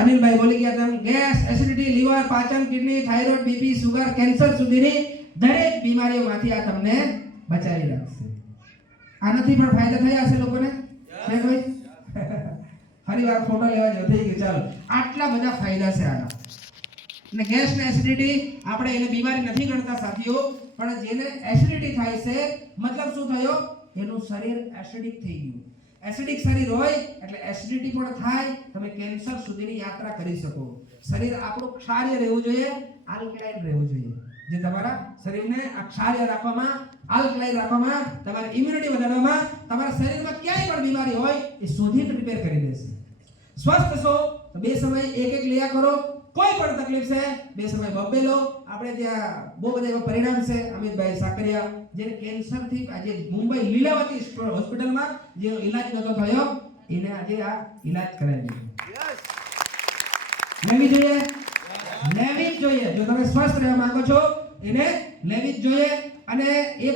અનિલભાઈ બોલી ગયા તમે ગેસ, એસિડિટી, લીવર, પાચન, kidney, thyroid, BP, sugar, cancer સુધીની દરેક બીમારીઓમાંથી આ તમને બચાવી રાખશે. આનાથી પણ ફાયદા થયા હશે લોકોને? છે કોઈ? ફરીવાર ફોટો લેવા જો થઈ ગયું. ચાલો, આટલા બધા ફાયદા છે આના. અને ગેસ ને એસિડિટી આપણે એને બીમારી નથી ગણતા સાથીઓ, પણ જેને એસિડિટી થાય છે મતલબ શું થયો? એનું શરીર એસિડિક થઈ ગયું. એસિડિક શરીર હોય એટલે એસિડિટી પણ થાય, તમે કેન્સર સુધીની યાત્રા કરી શકો. શરીર આપણું ક્ષારીય રહેવું જોઈએ, આલ્કલાઇન રહેવું જોઈએ. જે તમારા શરીરને ક્ષારીય રાખવામાં, આલ્કલાઇન રાખવામાં, તમારી ઇમ્યુનિટી વધારવામાં, તમારા શરીરમાં ક્યાંય પણ બીમારી હોય એ શોધીને રિપેર કરી દેશે. સ્વસ્થ છો તો બે સમય એક લયા કરો. કોઈ પણ તકલીફ છે બે સમય બબ્બે લો. આપણે ત્યાં બહુ બધા એવા પરિણામ છે. અમિતભાઈ સાકરિયા જેને કેન્સરથી આજે મુંબઈ લીલાવતી હોસ્પિટલમાં જે ઈલાજ નતો થયો એને આજે આ ઈલાજ કરાવી દીધો. લેવી જોઈએ, લેવી જ જોઈએ. જો તમે સ્વસ્થ રહેવા માંગો છો એને લેવી જ જોઈએ. અને એ